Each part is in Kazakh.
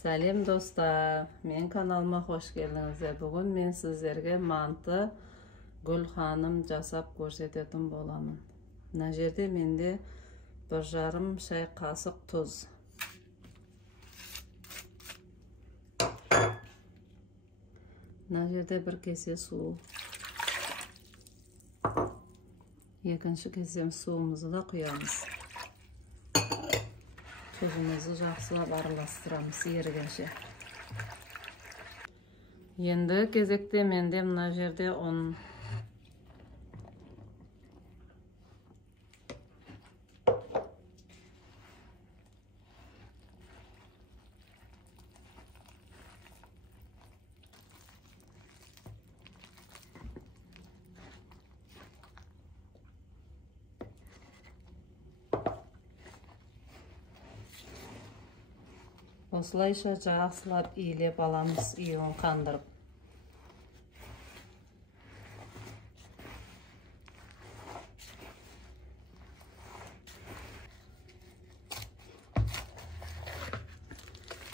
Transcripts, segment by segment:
Сәлем достар, мен каналыма қош келдіңіздер. Бүгін мен сіздерге манты Гүл ханым жасап көрсететін боламын. Мына жерде менде 1,5 шай қасық тұз. Мына жерде 1 кесе су. Екінші кесе суымызды да құямыз. Tuzumuzu жақсылап араластырамыз ерігенше. Енді кезекте менде мына жерде ұн. Осылайша жақсылап иілеп аламыз, июн қандырып.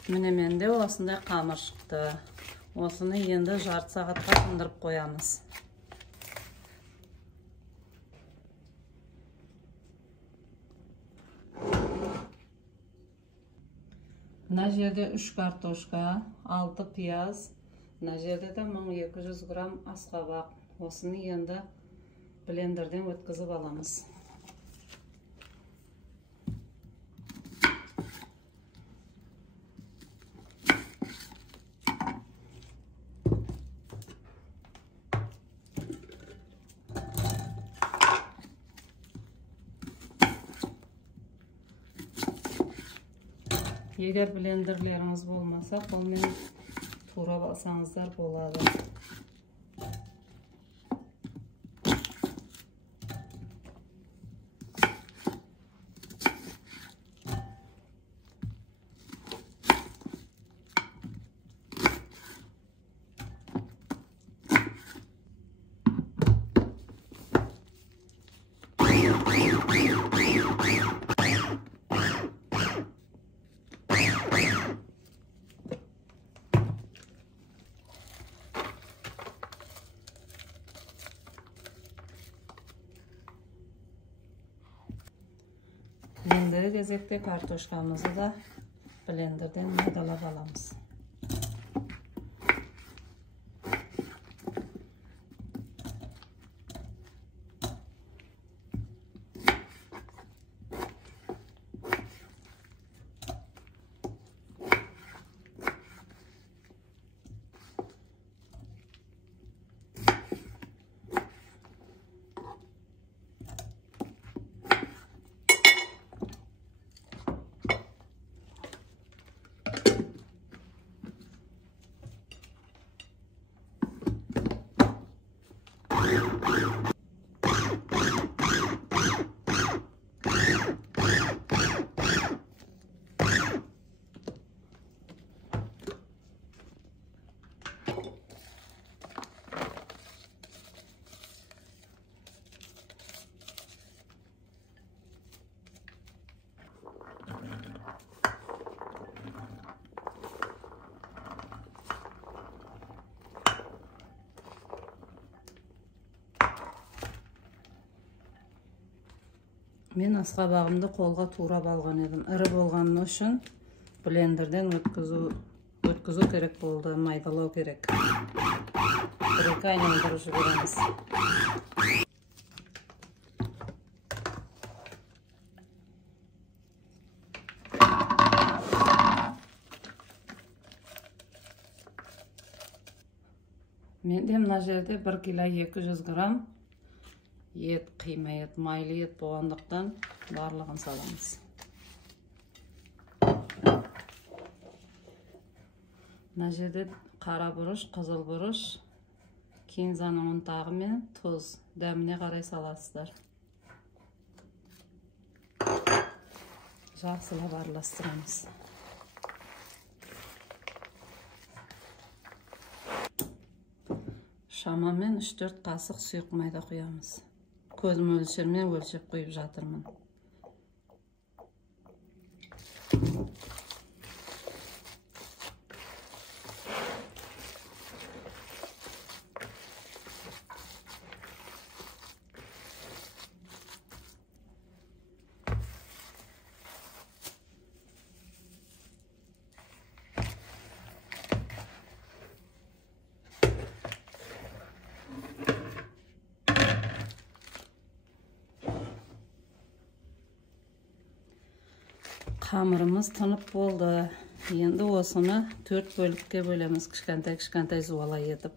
Міне менде осындай қамыр шықты. Осыны енді жарты сағатқа қандырып қоямыз. Мына жерде 3 картошка, 6 пияз, мына жерде де 1200 грамм асқабақ. Осыны енді блендерден өткізіп аламыз. Егер блендерлеріңіз болмаса, қолмен турап алсаңыздар болады. Ендігі кезекте картошкамызды да блендерден майдалап аламыз. Мен асқабағымды қолға турап алған едім. Ірі болғаны үшін блендерден өткізу керек болды, майдалау керек. 1-2 айналдырып жібереміз. Менде мына жерде 1 кило 200 грамм ет, қима ет, майлы ет болғандықтан барлығын саламыз. Мына жерде қара бұрыш, қызыл бұрыш, кинзаның ұнтағы мен тұз, дәміне қарай саласыздар. Жақсылап араластырамыз. Шамамен 3-4 қасық сұйық майда құямыз. Көз мөлшермен өлшеп құйып жатырмын. Xamirimiz tınıp boldu. Endi osunu 4 bölükке bölemiz, kichkantay zuvala etib.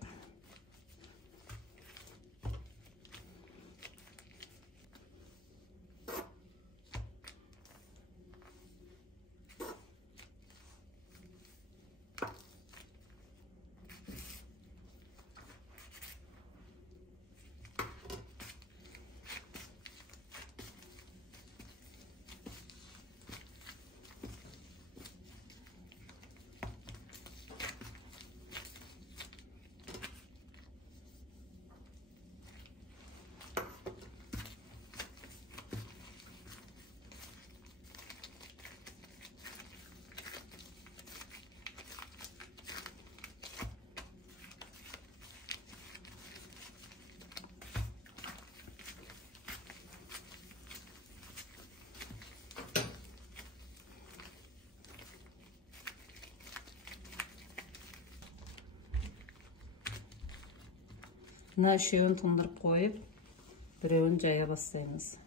Mına üçeуін tındırıp koyup, bireуін jaya bastaymiz.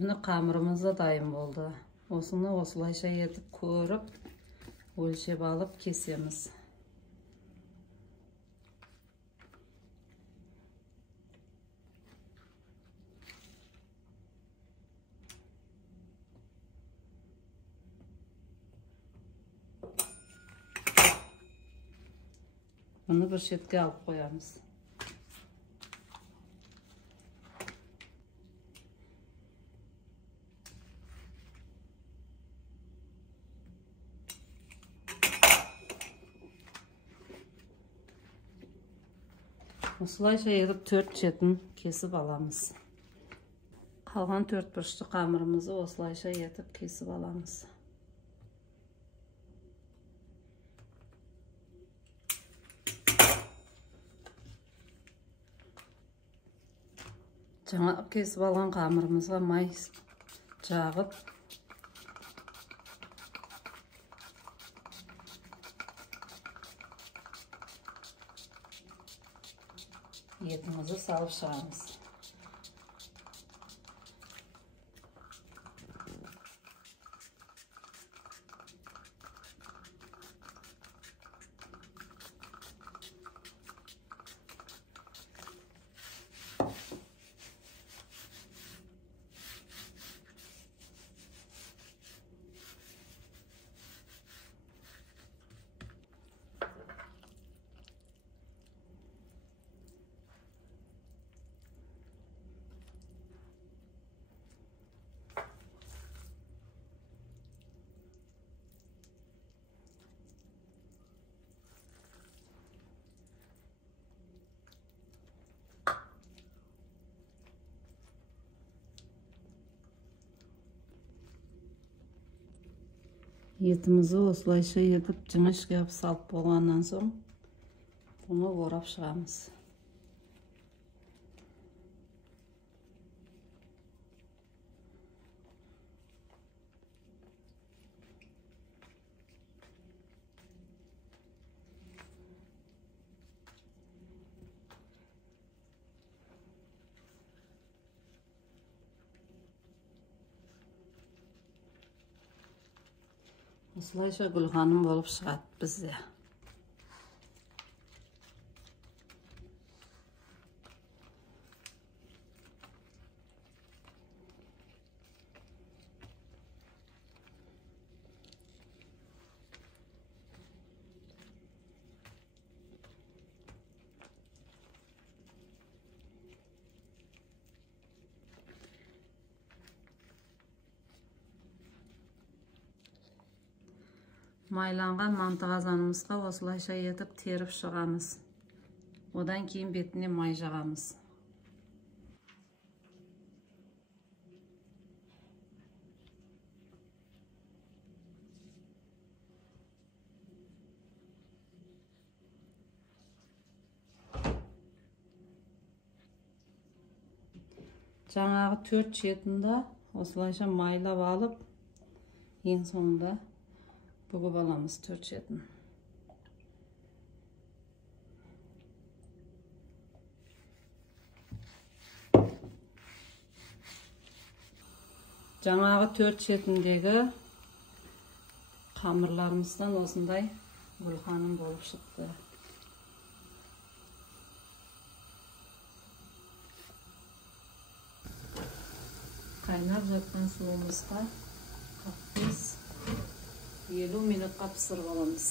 Mına xamirimiz da dayım oldu. Osunu oslayışa etip ko'rib, o'lchab alıp kesemiz. Bunu bir chetga alıp koyamiz. Oslayışa edip 4 çetin kesip alamız. Kalgan 4 burçlu xamirimizi oslayışa edip kesip alamız. Жаңа kesip algan xamirimizga may jagıp etimizi salıp шығамыз. Etimizi oslayışa edip жіңішке yapıp salıp болғаннан soң bunu orap шығамыз. Осылайша Гүлханым болып шығады бізде. Mайланған манты қазанымызға осылайша етіп теріп шығамыз. Одан кейін бетіне май жағамыз. Жаңағы 4 шетінде осылайша майлап алып, ең соңында бүгіп аламыз 4 шетін. Жаңағы 4 шетіндегі қамырларымыздан осындай гүлханым болып шықты. Қайнап жатқан суымызға 45-50 минутқа пісіріп аламыз.